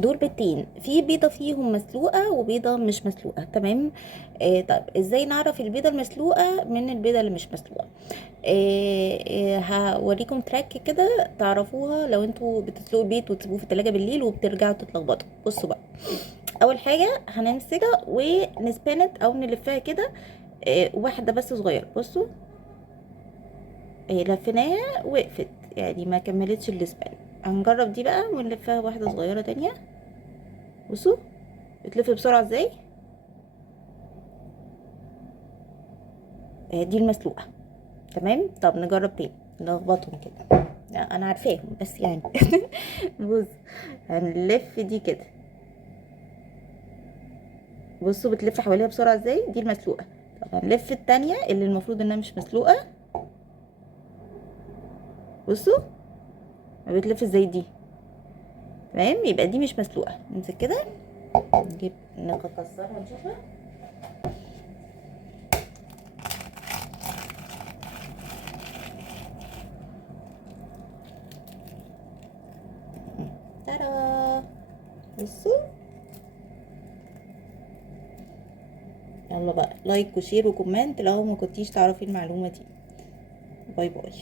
دول بيضتين، في بيضة فيهم مسلوقة وبيضة مش مسلوقة. تمام. طب ازاي نعرف البيضة المسلوقة من البيضة اللي مش مسلوقة؟ هوريكم تراك كده تعرفوها لو انتوا بتسلقوا البيض وتسيبوه في التلاجة بالليل وبترجعوا تتلخبطوا. بصوا بقى، اول حاجة هنمسكها ونسبانت او نلفها كده واحدة بس صغيرة. بصوا، لفيناها وقفت، يعني ما كملتش السبان. هنجرب دي بقى ونلفها واحدة صغيرة تانية. بصوا بتلف بسرعة ازاي. دي المسلوقة. تمام. طب نجرب تاني، نلخبطهم كده. انا عارفاهم بس يعني بص، هنلف دي كده. بصوا بتلف حواليها بسرعة ازاي، دي المسلوقة. طب هنلف التانية اللي المفروض انها مش مسلوقة. بصوا بتلف ازاي دي. تمام، يبقى دي مش مسلوقة. نمسك كده نجيب نكسرها نشوفها. ترى، بصوا. يلا بقى لايك وشير وكومنت لو ما كنتيش تعرفي المعلومة دي. باي باي.